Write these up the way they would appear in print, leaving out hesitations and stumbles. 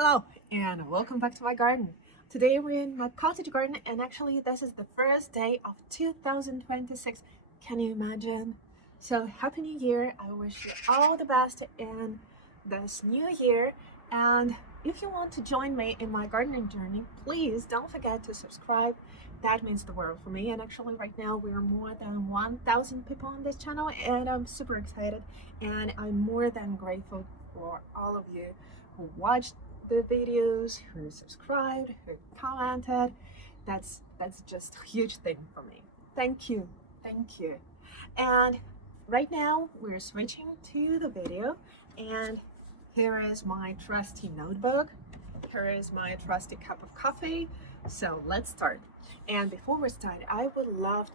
Hello and welcome back to my garden. Today we're in my cottage garden and actually this is the first day of 2026. Can you imagine? So happy new year. I wish you all the best in this new year, and if you want to join me in my gardening journey, please don't forget to subscribe. That means the world for me, and actually right now we are more than 1,000 people on this channel and I'm super excited and I'm more than grateful for all of you who watched the videos, who subscribed, who commented. That's just a huge thing for me. Thank you. Thank you. And right now we're switching to the video, and here is my trusty notebook. Here is my trusty cup of coffee. So let's start. And before we start, I would love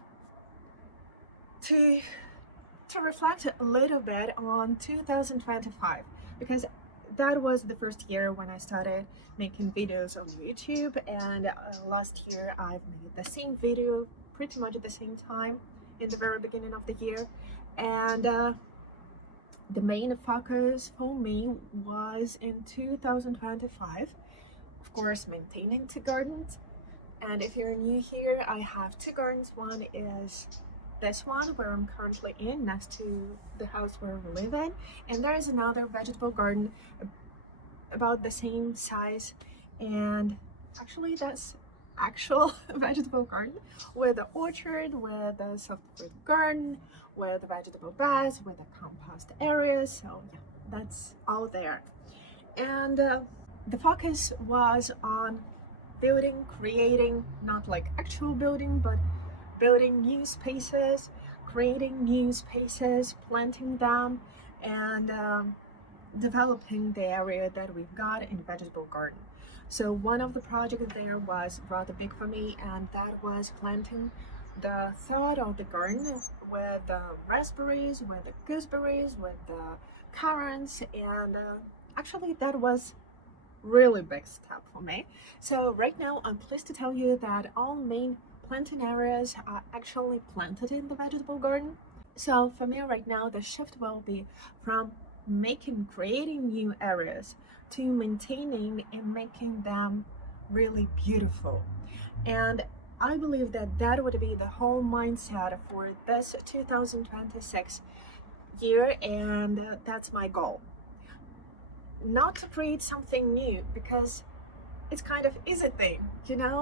to reflect a little bit on 2025, because that was the first year when I started making videos on YouTube, and last year I've made the same video pretty much at the same time in the very beginning of the year, and the main focus for me was in 2025, of course, maintaining two gardens. And if you're new here, I have two gardens. One is this one where I'm currently in, next to the house where we live in, and there is another vegetable garden about the same size, and actually that's actual vegetable garden with an orchard, with a soft fruit garden, with vegetable beds, with a compost area. So yeah, that's all there. And the focus was on building, creating, not like actual building, but building new spaces, creating new spaces, planting them, and developing the area that we've got in vegetable garden. So one of the projects there was rather big for me, and that was planting the third of the garden with the raspberries, with the gooseberries, with the currants, and actually that was really big step for me. So right now I'm pleased to tell you that all main planting areas are actually planted in the vegetable garden. So for me right now, the shift will be from creating new areas to maintaining and making them really beautiful. And I believe that that would be the whole mindset for this 2026 year, and that's my goal. Not to create something new, because it's kind of easy thing,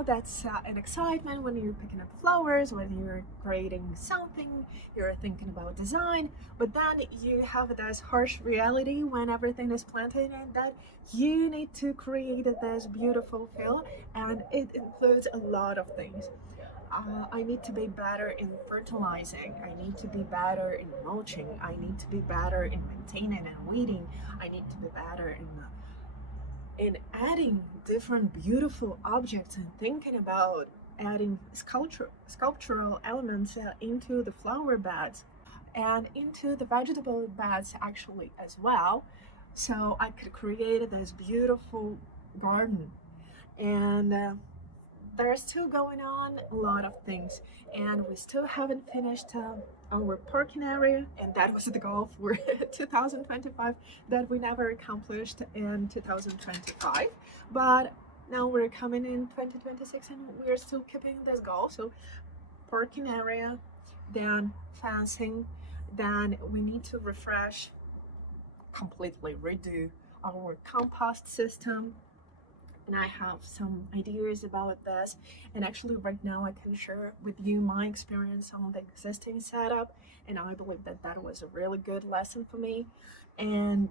that's an excitement when you're picking up flowers, when you're creating something, you're thinking about design, but then you have this harsh reality when everything is planted, and that you need to create this beautiful feel, and it includes a lot of things. I need to be better in fertilizing. I need to be better in mulching. I need to be better in maintaining and weeding. I need to be better in adding different beautiful objects and thinking about adding sculptural elements into the flower beds and into the vegetable beds actually as well, so I could create this beautiful garden. And there's still going on a lot of things, and we still haven't finished our parking area, and that was the goal for 2025 that we never accomplished in 2025, but now we're coming in 2026 and we're still keeping this goal. So parking area, then fencing, then we need to refresh, completely redo our compost system, and I have some ideas about this. And actually, right now, I can share with you my experience on the existing setup, and I believe that that was a really good lesson for me. And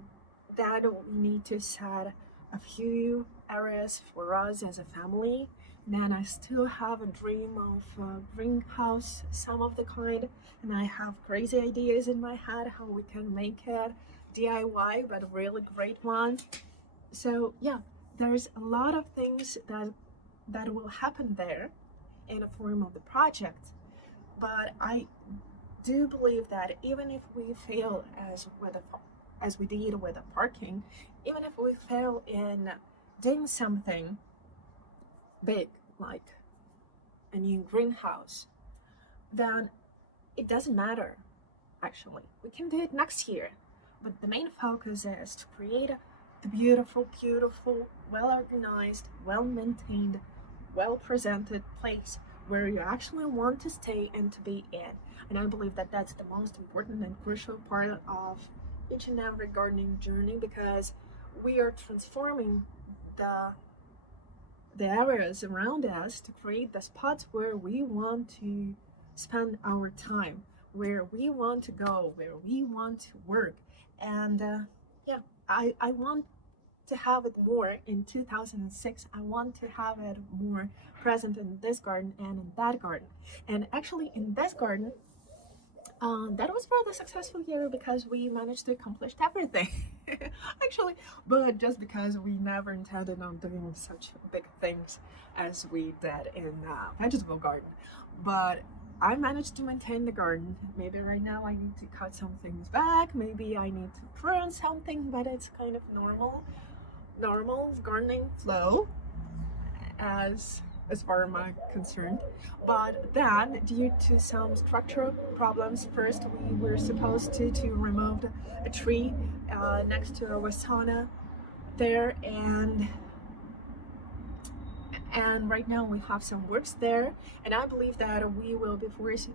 that we need to set a few areas for us as a family. Then I still have a dream of a greenhouse, some of the kind, and I have crazy ideas in my head how we can make it DIY, but a really great one. So yeah, there's a lot of things that will happen there in the form of the project, but I do believe that even if we fail as we did with the parking, even if we fail in doing something big like a new greenhouse, then it doesn't matter. Actually, we can do it next year, but the main focus is to create the beautiful, beautiful, well organized, well maintained, well presented place where you actually want to stay and to be in. And I believe that that's the most important and crucial part of each and every gardening journey, because we are transforming the the areas around us to create the spots where we want to spend our time, where we want to go, where we want to work. And yeah, I want to have it more in 2006. I want to have it more present in this garden and in that garden. And actually, in this garden, that was rather successful year because we managed to accomplish everything. Actually, but just because we never intended on doing such big things as we did in vegetable garden. But I managed to maintain the garden. Maybe right now I need to cut some things back. Maybe I need to prune something, but it's kind of normal gardening flow as far as I'm concerned. But then, due to some structural problems, first we were supposed to remove a tree next to our sauna there, and right now we have some works there, and I believe that we will be forced.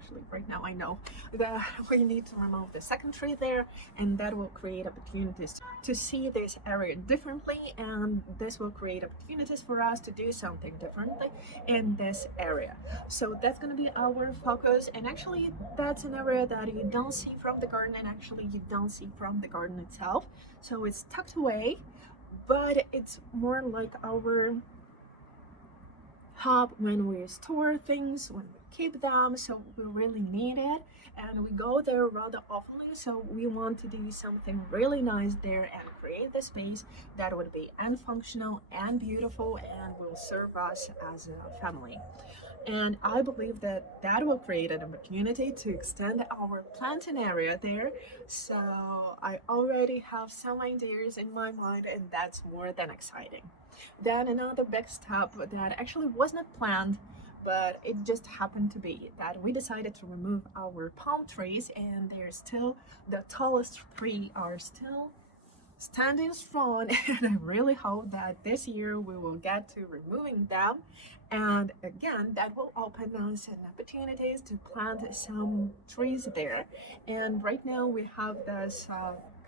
Actually, right now I know that we need to remove the second tree there, and that will create opportunities to see this area differently, and this will create opportunities for us to do something differently in this area. So that's going to be our focus, and actually that's an area that you don't see from the garden, and actually you don't see from the garden itself. So it's tucked away, but it's more like our hub when we store things, when we keep them, so we really need it, and we go there rather often. So we want to do something really nice there and create the space that would be and functional and beautiful and will serve us as a family. And I believe that that will create an opportunity to extend our planting area there. So I already have some ideas in my mind, and that's more than exciting. Then another big step that actually was not planned, but it just happened to be that we decided to remove our palm trees, and they're still the tallest three are still standing strong. And I really hope that this year we will get to removing them, and again that will open us an opportunities to plant some trees there. And right now we have this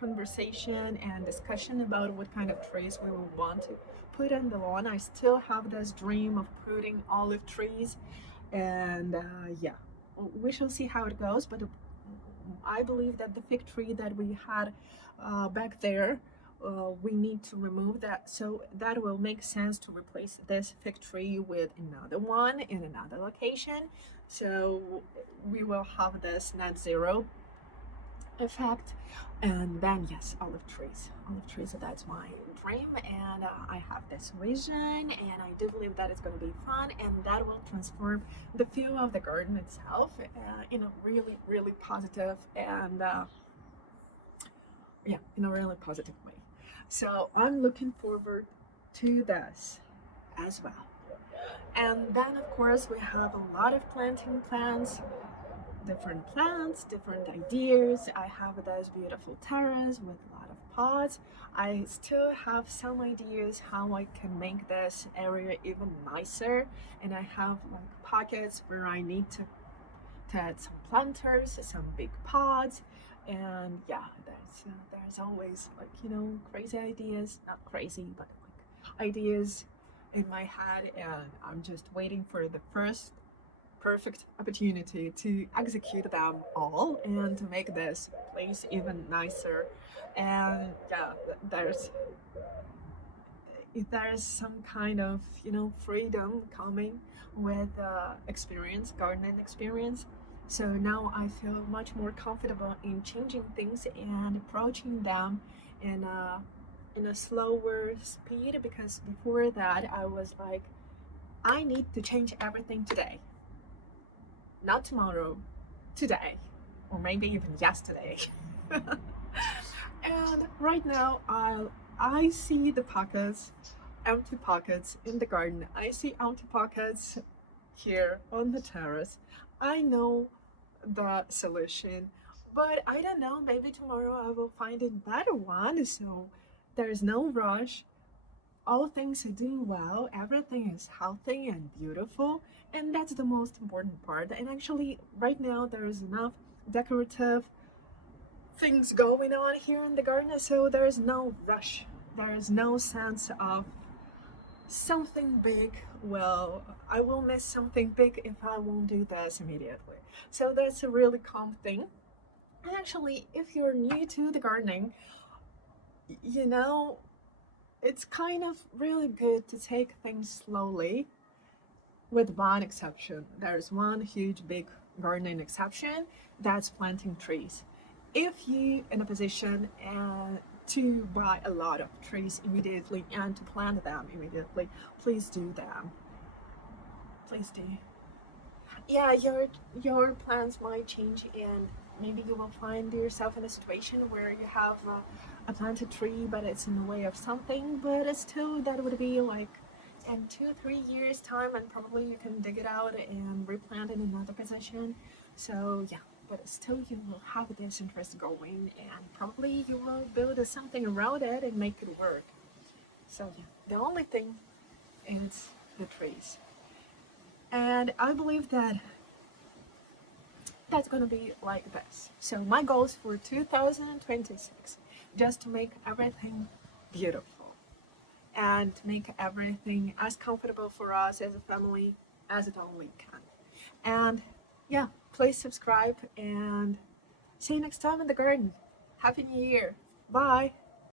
conversation and discussion about what kind of trees we will want to put on the lawn. I still have this dream of putting olive trees, and yeah, we shall see how it goes. But I believe that the fig tree that we had back there, we need to remove that, so that will make sense to replace this fig tree with another one in another location. So we will have this net zero effect. And then yes, olive trees, so that's my dream, and I have this vision, and I do believe that it's going to be fun, and that will transform the feel of the garden itself in a really, really positive and yeah, in a really positive way. So I'm looking forward to this as well. And then of course we have a lot of planting plants, different ideas. I have this beautiful terrace with a lot of pots. I still have some ideas how I can make this area even nicer, and I have like pockets where I need to add some planters, some big pots, and yeah, there's always like crazy ideas, not crazy, but like ideas in my head, and I'm just waiting for the first perfect opportunity to execute them all and to make this place even nicer. And yeah, there's some kind of freedom coming with gardening experience. So now I feel much more comfortable in changing things and approaching them in a slower speed, because before that I was like, I need to change everything today, not tomorrow, today, or maybe even yesterday. And right now I see the empty pockets in the garden. I see empty pockets here on the terrace. I know the solution, but I don't know, maybe tomorrow I will find a better one. So There's no rush. All things are doing well. Everything is healthy and beautiful. And that's the most important part. And actually, right now, there is enough decorative things going on here in the garden, so there is no rush. There is no sense of something big. Well, I will miss something big if I won't do this immediately. So that's a really calm thing. And actually, if you're new to the gardening, you know, it's kind of really good to take things slowly, with one exception. There's one huge big gardening exception, that's planting trees. If you in a position to buy a lot of trees immediately and to plant them immediately, please do them. Please do. Yeah, your plans might change, and maybe you will find yourself in a situation where you have a planted tree but it's in the way of something, but it's still, that would be like in 2-3 years time, and probably you can dig it out and replant in another position. So yeah, but still you will have this interest going, and probably you will build something around it and make it work. So yeah, the only thing is the trees. And I believe that that's gonna be like this. So my goals for 2026, just to make everything beautiful and to make everything as comfortable for us as a family as it only can. And yeah, please subscribe and see you next time in the garden. Happy New Year. Bye.